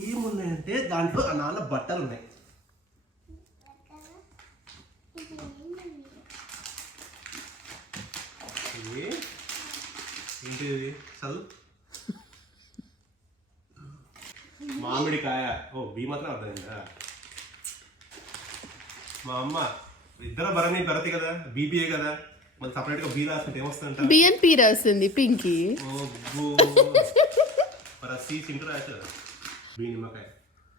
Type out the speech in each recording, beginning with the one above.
ఏమున్నాయంటే దాంట్లో నాన్న బట్టలు ఉన్నాయి. ఏంటిది చదువు. మామిడికాయ. ఓ బీ మాత్రం అర్థమైందా? మా అమ్మ ఇద్దరు భరణి భరతి కదా, బీబీఏ కదా, మళ్ళీ సపరేట్ గా బీ రాస్తుంటే ఏమొస్తుందంట? బిఎన్పి రాస్తుంది పింకీ. మరి సి చింటూ రాశారు. బీ నిమ్మకాయ.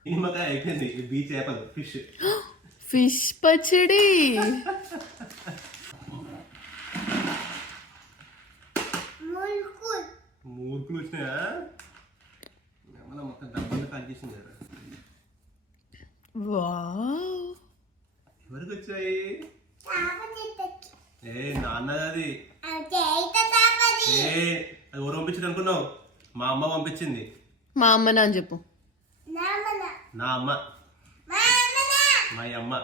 నిమ్మకాయ అయిపోయింది. బీ చేపలు ఫిష్. ఫిష్ పచ్చడి. మూర్ఖులు వచ్చినాయా? మొత్తం డబ్బంతా కట్ చేసింది. ఎవరికి వచ్చాయి? ఏ నాన్నది. అది ఎవరు పంపించింది అనుకున్నావు? మా అమ్మ పంపించింది. మా అమ్మ నా అని చెప్పు. నా అమ్మ. మా అమ్మ.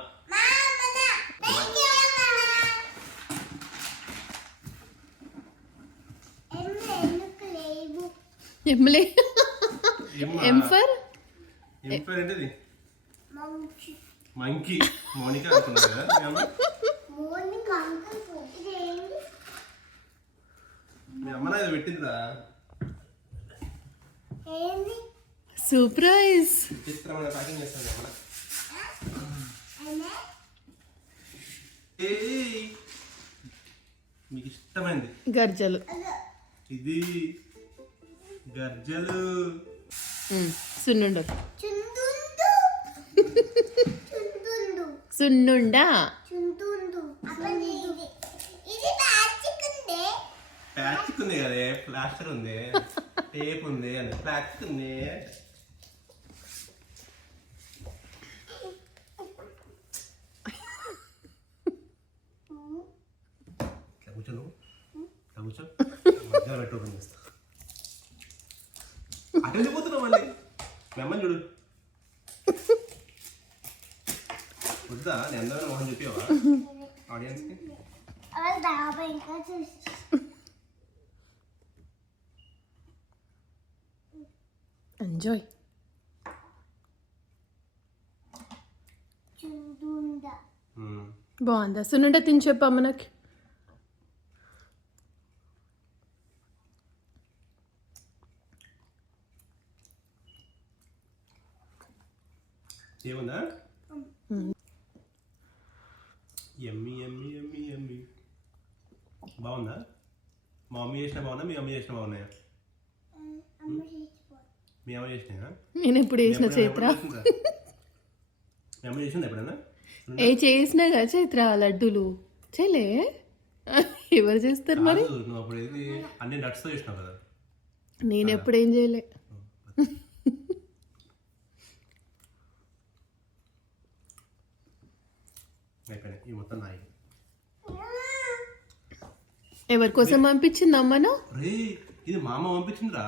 ఎంలే ఎంఫర్ ఏంటిది? మంకీ. మౌనిక అనుకున్నా కదా. మీ అమ్మ ఏదో పెట్టిందిరా. సర్ప్రైజ్. చిత్రమైన ప్యాకింగ్ చేస్తాను అమ్మ. మీకు ఇష్టమైంది గర్జలు. ఇది గర్జలు. సున్నుండ. సున్నుండా. ప్లాస్టిక్ ఉంది కదే, ప్లాస్టర్ ఉంది, టేప్ ఉంది అని ప్లాస్టిక్ ఉంది. కూర్చో నువ్వు, కూర్చో. మధ్యలో పెట్టి ఓపెన్ చేస్తా. అటు వెళ్ళిపోతున్నావు మళ్ళీ. మెమ్మని చూడు. వద్దా నేను అందరూ మొహం చెప్పావా ఆడియన్స్కి? ఎంజాయ్. బాగుందా? సున్నుండ తిని చెప్పు అమ్మనకి. ఏముందా? ఎమ్మి ఎమ్మి ఎమ్మి ఎమ్మి. బాగుందా? మా మమ్మీ చేసిన బాగుందా, మీ అమ్మ చేసిన బాగున్నాయా? మీ అమ్మ చేసినాయా? నేను ఎప్పుడు చేసిన చైత్ర? మీ అమ్మ చేసింది ఎప్పుడైనా? చేసినా కదా చైత్ర లడ్డూలు చేయలే. ఎవరు చేస్తారు మరి? నువ్వు అప్పుడు ఏది అన్ని నట్స్తో చేసినావు కదా. నేను ఎప్పుడేం చేయలే. అయిపోయినాయి ఈ మొత్తం నాయి. ఎవరి కోసం పంపించింది అమ్మను? రే ఇది మా అమ్మ పంపించిందిరా.